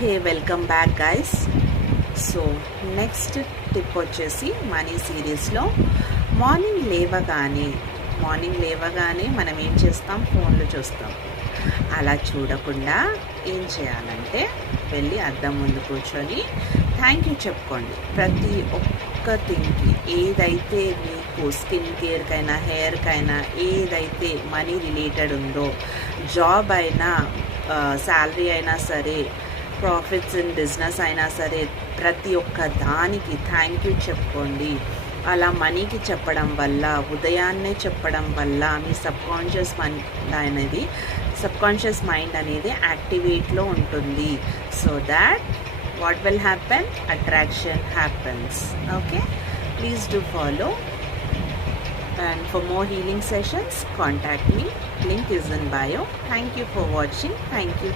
Hey welcome back guys. So next tip వచ్చేసి money సిరీస్లో morning లేవగానే మనం ఏం చేస్తాం, ఫోన్లు చూస్తాం. అలా చూడకుండా ఏం చేయాలంటే వెళ్ళి అద్దం ముందు కూర్చొని థ్యాంక్ యూ చెప్పుకోండి. ప్రతి ఒక్క థింగ్కి ఏదైతే మీకు స్కిన్ కేర్కైనా హెయిర్కైనా ఏదైతే మనీ రిలేటెడ్ ఉందో, జాబ్ అయినా శాలరీ అయినా సరే, ప్రాఫిట్స్ ఇన్ బిజినెస్ అయినా సరే, ప్రతి ఒక్క దానికి థ్యాంక్ యూ చెప్పుకోండి. అలా మనీకి చెప్పడం వల్ల, ఉదయాన్నే చెప్పడం వల్ల మీ సబ్కాన్షియస్ మైండ్ అనేది యాక్టివేట్లో ఉంటుంది. So that what will happen, attraction happens. Okay, please do follow. And for more healing sessions, contact me. Link is in bio. Thank you for watching. Thank you.